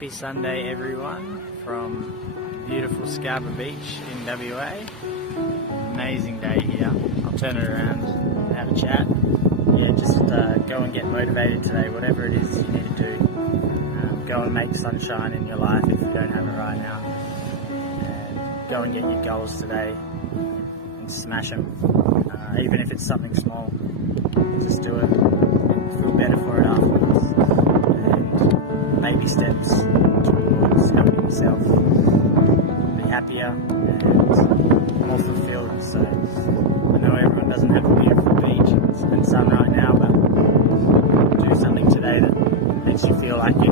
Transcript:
Happy Sunday everyone from beautiful Scarborough Beach in WA. Amazing day here. I'll turn it around and have a chat. Yeah, just go and get motivated today, whatever it is you need to do. Go and make sunshine in your life if you don't have it right now. And go and get your goals today and smash them. Even if it's something small, just do it. Feel better for it afterwards. Baby steps towards helping yourself be happier and more fulfilled. So I know everyone doesn't have a beautiful beach and sun right now, but do something today that makes you feel like you're